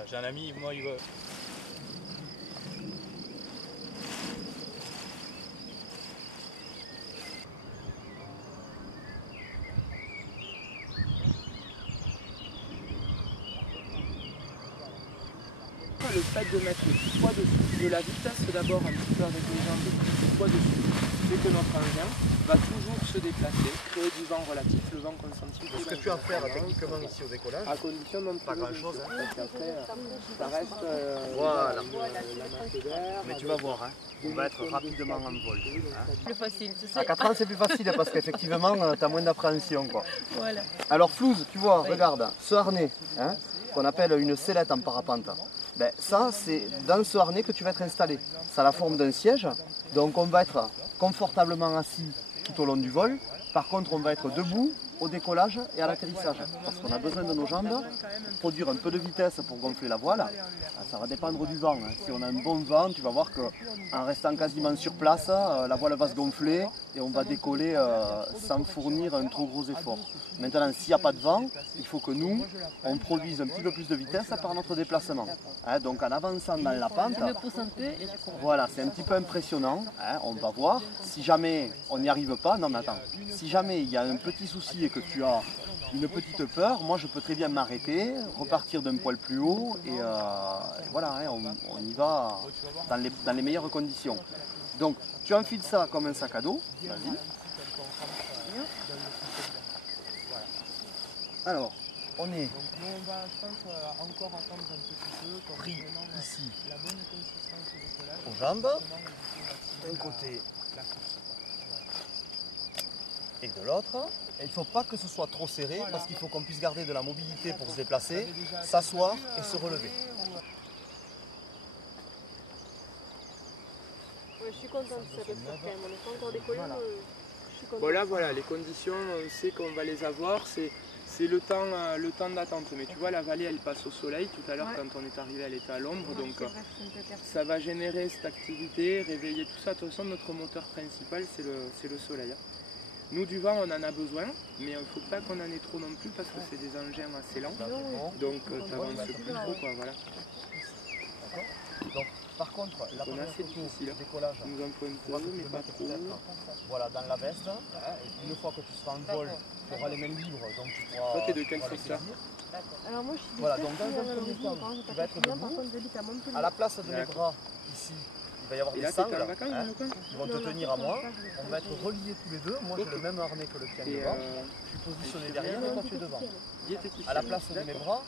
Voilà, j'ai un ami, moi il va... Le fait de mettre le poids dessus, de la vitesse d'abord un petit peu avec les jambes, le poids dessus, fait que notre engin va toujours se déplacer, créer du vent relatif, le vent consenti. Ce que tu as à faire techniquement ici au décollage, à condition d'en pas grand chose. Hein. Après, ça reste voilà. la masse d'air. Mais tu vas voir, hein, on va être rapidement en vol. Hein. Plus facile, tu sais. À 4 ans c'est plus facile parce qu'effectivement tu as moins d'appréhension. Voilà. Alors Flouze, tu vois, regarde, ce harnais, hein, qu'on appelle une sellette en parapente, ben, ça c'est dans ce harnais que tu vas être installé. Ça a la forme d'un siège, donc on va être confortablement assis tout au long du vol. Par contre on va être debout au décollage et à l'atterrissage, parce qu'on a besoin de nos jambes pour produire un peu de vitesse pour gonfler la voile. Ça va dépendre du vent. Si on a un bon vent, tu vas voir qu'en restant quasiment sur place, la voile va se gonfler et on va décoller sans fournir un trop gros effort. Maintenant, s'il n'y a pas de vent, il faut que nous, on produise un petit peu plus de vitesse par notre déplacement. Donc en avançant dans la pente, voilà, c'est un petit peu impressionnant. On va voir. Si jamais on n'y arrive pas, non mais attends, si jamais il y a un petit souci et que tu as une petite peur, moi je peux très bien m'arrêter, repartir d'un poil plus haut et voilà, on y va dans les meilleures conditions. Donc tu enfiles ça comme un sac à dos, vas-y. Alors, on est encore attendre un petit peu, pris ici aux jambes, d'un côté et de l'autre. Il ne faut pas que ce soit trop serré parce qu'il faut qu'on puisse garder de la mobilité pour se déplacer, s'asseoir et se relever. Je suis contente de cette fois quand même, on n'est pas encore décollé, voilà. Je suis contente. Voilà, voilà, les conditions, on sait qu'on va les avoir, c'est le temps d'attente. Mais tu vois, la vallée, elle passe au soleil. Tout à l'heure, quand on est arrivé, elle était à l'ombre. Donc ça va générer cette activité, réveiller tout ça. De toute façon, notre moteur principal, c'est le soleil. Nous, du vent, on en a besoin, mais il ne faut pas qu'on en ait trop non plus parce que c'est des engins assez lents. Donc tu avances plus trop, quoi, voilà. Donc, par contre, la première photo de décollage, nous en faut un peu, mais pas trop. Voilà, dans la veste. Et une fois que tu seras en vol, tu auras les mains libres, donc tu pourras. Toi, t'es de quel secteur? Alors moi je suis voilà, donc dans un premier temps, tu vas être debout. À la place de mes bras, ici, il va y avoir des sangles qui vont te tenir à moi. On va être reliés tous les deux. Moi j'ai le même harnais que le tien devant. Je suis positionné derrière et toi tu es devant. À la place de mes bras,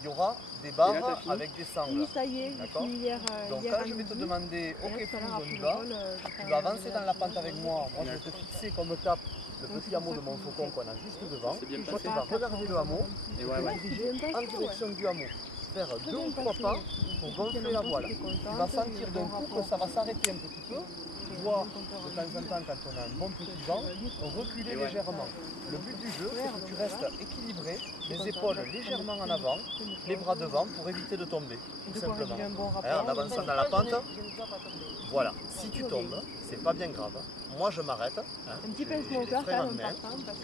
il y aura des barres avec des sangles. Oui, ça y est, d'accord. Donc quand je vais te demander, ok Flouze, on y va, tu vas avancer dans la pente avec moi. Moi je vais te fixer comme tape le petit hameau de mon faucon qu'on a juste devant. Toi tu vas regarder le hameau et tu vas diriger en direction du hameau. Faire 2 ou 3 pas pour gonfler la voile. Tu vas sentir d'un coup que ça va s'arrêter un petit peu. Voir de temps en temps quand on a un bon petit vent, reculer légèrement. Le but du jeu, c'est que tu restes équilibré, les épaules légèrement en avant, les bras devant pour éviter de tomber, tout simplement. En avançant dans la pente, voilà. Si tu tombes, c'est pas bien grave. Moi je m'arrête, j'ai les freins en main,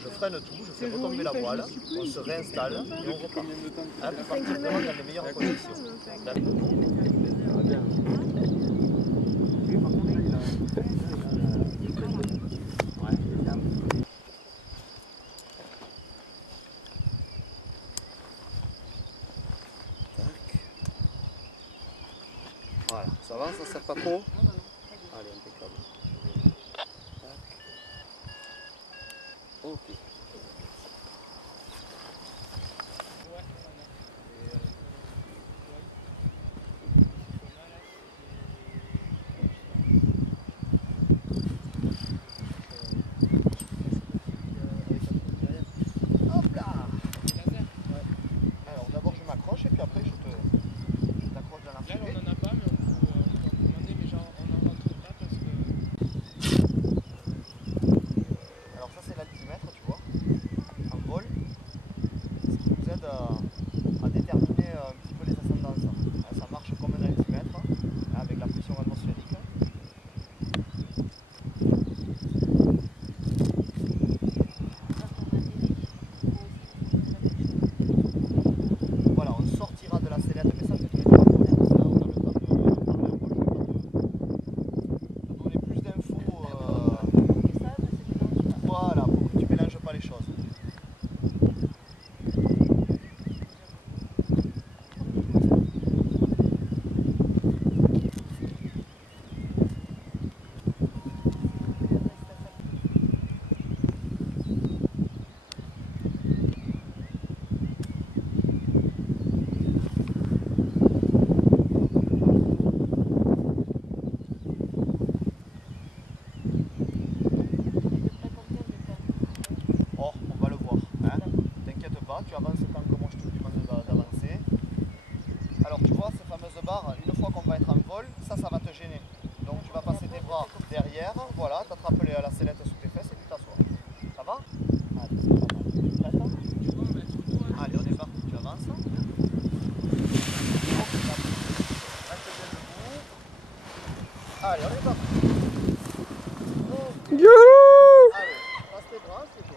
je freine tout, je fais retomber la voile, on se réinstalle et on repart. Pour partir vraiment dans les meilleures conditions. Voilà, ça va, ça sert pas trop. Allez, impeccable. Ok. Hop là. Alors d'abord je m'accroche et puis après je t'accroche dans la foulée. Là on en a pas, mais on peut demander, mais genre on n'en rentre pas parce que... Alors ça c'est l'altimètre, tu vois.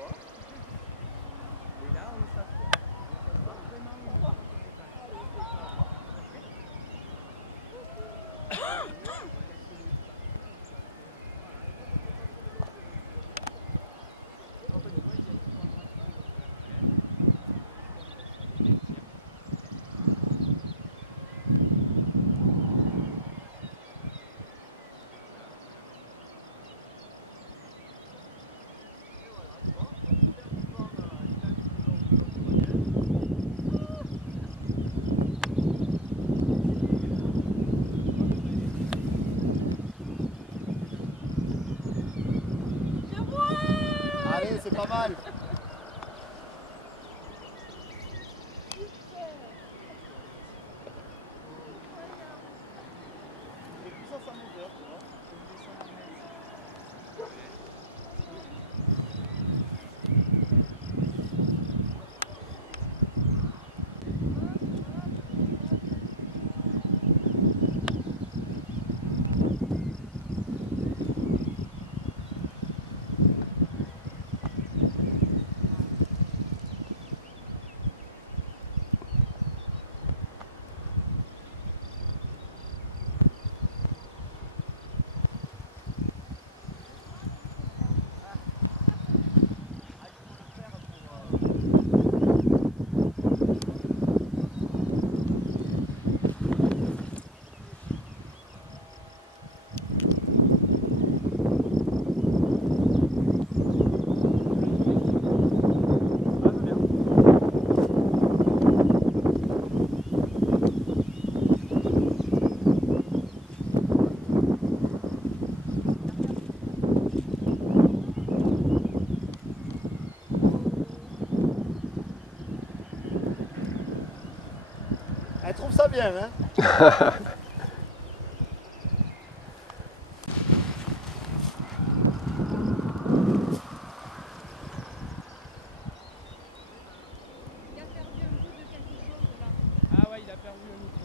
Et là, on s'assoit. On va vraiment Allez, c'est pas mal. Elle trouve ça bien, hein. Ah ouais, il a perdu le micro.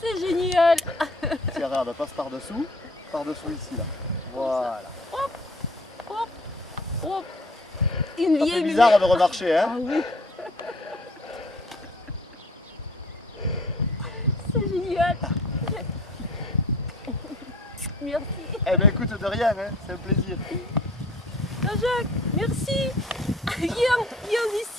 C'est génial. Tiens, regarde, passe par-dessous ici là. Voilà. Hop. Une Ça fait vieille bizarre de remarcher, hein? Ah oui. C'est génial. Merci. Eh ben écoute, de rien, hein? C'est un plaisir. Jean-Jacques, merci. Viens ici.